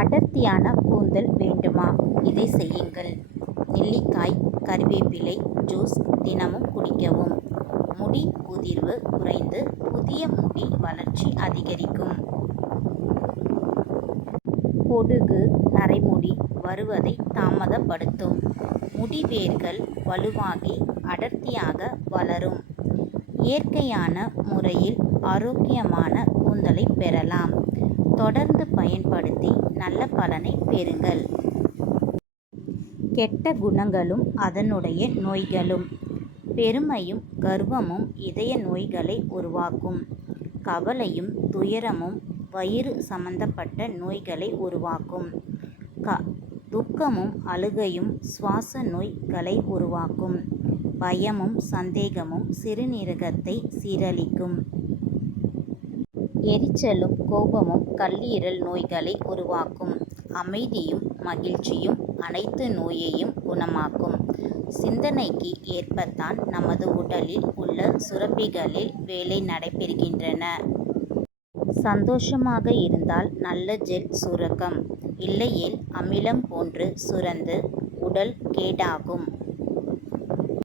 அடர்த்தியான கூந்தல் வேண்டுமா? இதை செய்யுங்கள். நெல்லிக்காய் கறிவேப்பிலை ஜூஸ் தினமும் குடிக்கவும். முடி உதிர்வு குறைந்து புதிய முடி வளர்ச்சி அதிகரிக்கும். பொடுகு நரைமுடி வருவதை தாமதப்படுத்தும். முடிவேர்கள் வலுவாகி அடர்த்தியாக வளரும். இயற்கையான முறையில் ஆரோக்கியமான கூந்தலை பெறலாம். தொடர்ந்து பயன்படுத்தி நல்ல பலனை பெறுங்கள். கெட்ட குணங்களும் அதனுடைய நோய்களும். பெருமையும் கர்வமும் இதய நோய்களை உருவாக்கும். கவலையும் துயரமும் வயிறு சம்பந்தப்பட்ட நோய்களை உருவாக்கும். துக்கமும் அழுகையும் சுவாச நோய்களை உருவாக்கும். பயமும் சந்தேகமும் சிறுநீரகத்தை சீரழிக்கும். எரிச்சலும் கோபமும் கல்லீரல் நோய்களை உருவாக்கும். அமைதியும் மகிழ்ச்சியும் அனைத்து நோயையும் குணமாக்கும். சிந்தனைக்கு ஏற்பத்தான் நமது உடலில் உள்ள சுரப்பிகளில் வேலை நடைபெறுகின்றன. சந்தோஷமாக இருந்தால் நல்ல ஜெல் சுரக்கும். இல்லையேல் அமிலம் போன்று சுரந்து உடல் கேடாகும்.